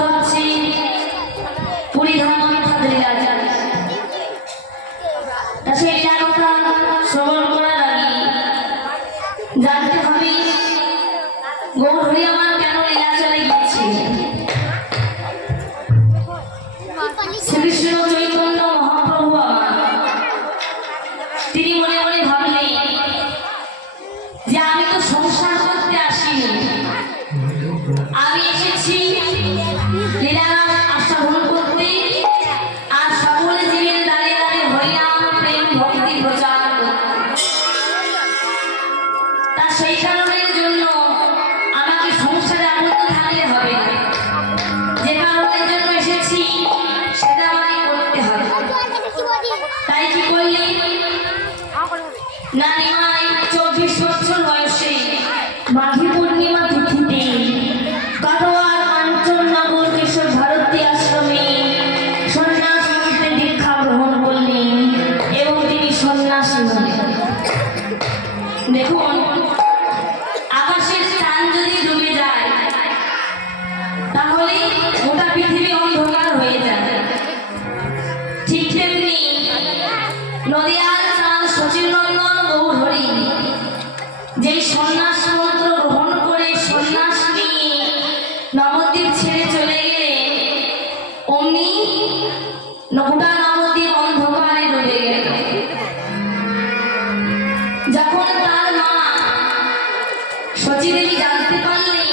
হচ্ছে পরিধান লীলা। তা সেই লীলার কথা শ্রবণ করার আগে জানতে হবে গৌর হরি আমার কেন লীলা চলে গিয়েছে। শ্রীকৃষ্ণ চৈতন্য মহাপ্রভু আমার তিনি মনে মনে ভাবলেন যে আমি তো সংসার করতে আসিনি, আমি এসেছি লীলা আস্বাদন করতে আর সকলে জীবের দ্বারে দ্বারে হরিনাম প্রেম ভক্তি প্রচার করতে। তা সেই কারণের জন্য আমাকে সংসারে আবদ্ধ থাকলে হবে না, যে কারণের জন্য এসেছি সেটা আমাকে করতে হবে। তাই কি করলি না নিমাই 24 বছর বয়সে মাঘী পূর্ণিমা তিথিতে কাটোয়ার কাঞ্চননগর কেশব ভারতী আশ্রমে সন্ন্যাস মন্ত্রে দীক্ষা গ্রহণ করলেন এবং তিনি সন্ন্যাসী হলেন। দেখুন, আকাশের চাঁদ যদি ডুবে যায় তাহলে গোটা পৃথিবী অন্ধকার হয়ে যায়। ঠিক তেমনি নদিয়ার চাঁদ শচীনন্দন গৌর হরি যেই সন্ন্যাস মন্ত্র গ্রহণ করে সন্ন্যাস নিয়ে নবদ্বীপ ছেড়ে চলে গেলেন, অমনি গোটা নবদ্বীপ অন্ধকারে ডুবে গেল। যখন তার মা শচীদেবী জানতে পারলেন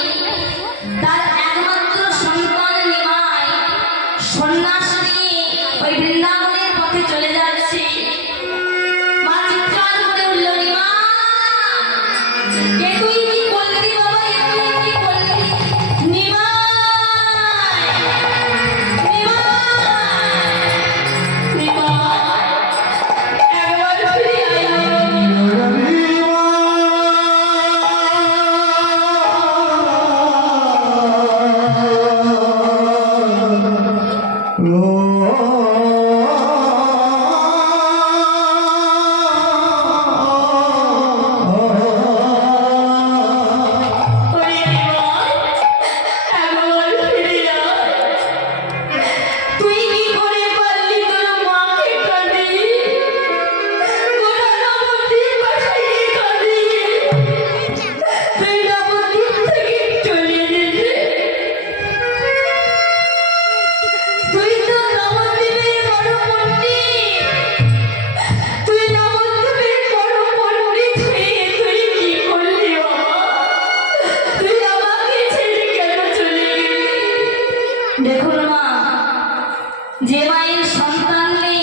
তার একমাত্র সন্তান নিমাই সন্ন্যাস নিয়ে ওই বৃন্দাবনের পথে চলে যাচ্ছে, মা চিৎকার করে উঠল, নিমাই এ তুই কি করলি বাবা, এ তুই কি করলি? নিমাই নিমাই নিমাই একবার ফিরে আয়। তুই কি করে পারলি তোর মাকে কাঁদিয়ে গোটা নবদ্বীপ বাসায় কাঁদিয়ে তুই নবদ্বীপ থেকে চলে যেতে? তুই তো নবদ্বীপের বড় পণ্ডিত, তুই নবদ্বীপের বড় পণ্ডিত হয়ে তুই কি করলি বাবা? তুই আমাকে ছেড়ে কেন চলে গেলি? দেখুন মা, যে মায়ের সন্তান নেই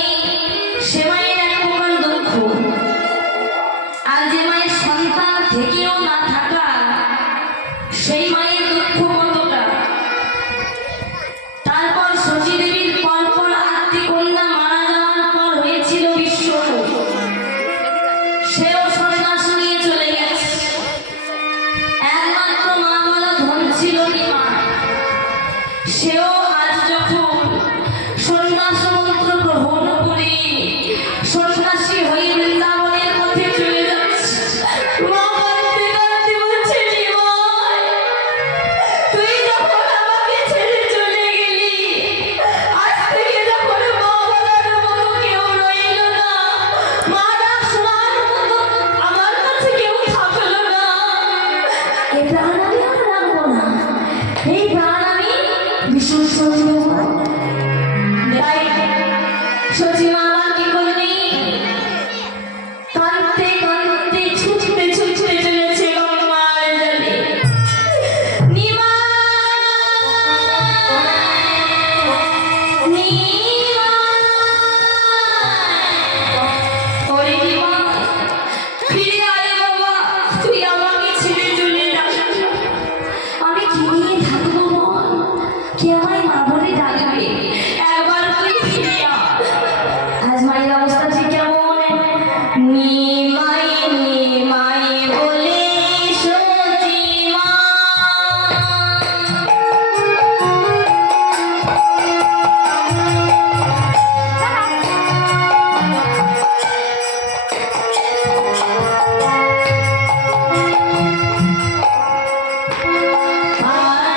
সে মায়ের এক প্রকার দুঃখ, আর যে মায়ের সন্তান থেকেও না থাকা সেই মায়ের দুঃখ কতটা। তারপর শচীদেবীর পরপর আত্মী কন্যা মারা যাওয়ার পর হয়েছিল বিশ্বরূপ, সেও সন্ন্যাস নিয়ে চলে গেছে। একমাত্র মা বলা ধন ছিল নিমাই, সেও আজ যখন সন্ন্যাস মন্ত্র গ্রহণ করে সন্ন্যাসী হয়ে বৃন্দাবনের পথে চলে যাচ্ছে, মা কাঁদতে কাঁদতে বলছে, নিমাই তুই যখন আমাকে ছেড়ে চলে গেলি, আজ থেকে যখন মা বলার মতো কেউ রইল না, মা ডাক শোনার মতো আমার কাছে কেউ থাকলো না, এই প্রাণ আমি আর রাখবো না, এই প্রাণ আমি বিসর্জন দেব। তাই শচী মা আবার কি করলি, কাঁদতে কাঁদতে ছুটতে ছুটতে চলেছে গঙ্গার জলে। নিমাই নিমাই ওরে নিমাই ফিরে আয় বাবা, তুই আমাকে ছেড়ে চলে যাস, আমি কি নিয়ে থাকবো বল? কে আমায় মা বলে ডাকবে? একবার তুই ফিরে আয়। আজ মায়ের অবস্থা যে কেমন, নিমাই নিমাই বলে শচী মা আর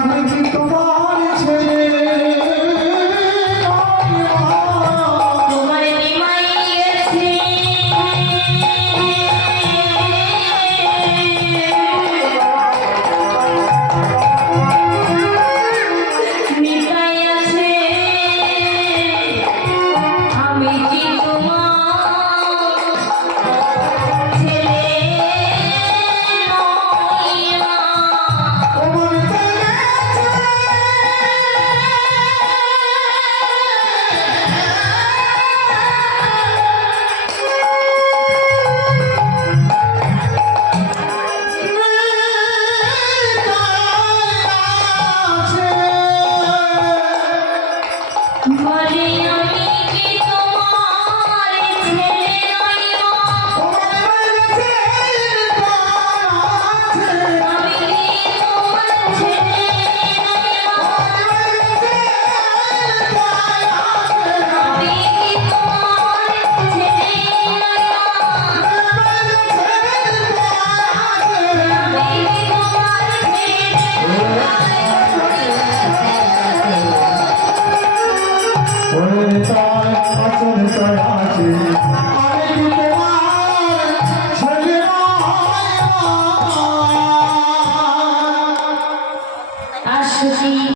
আমি কি তোমার ছেলে তোমার নিমাই গেছে নিতাই আছে আমি কি তোমার ছেলে নইমা তোমার বলে আমি কি তোমার ছেলে নইমা আমি কি তোমার ছেলে নইমা আমি কি তোমার ছেলে নইমা আমি কি তোমার ছেলে ওরে তাই আছে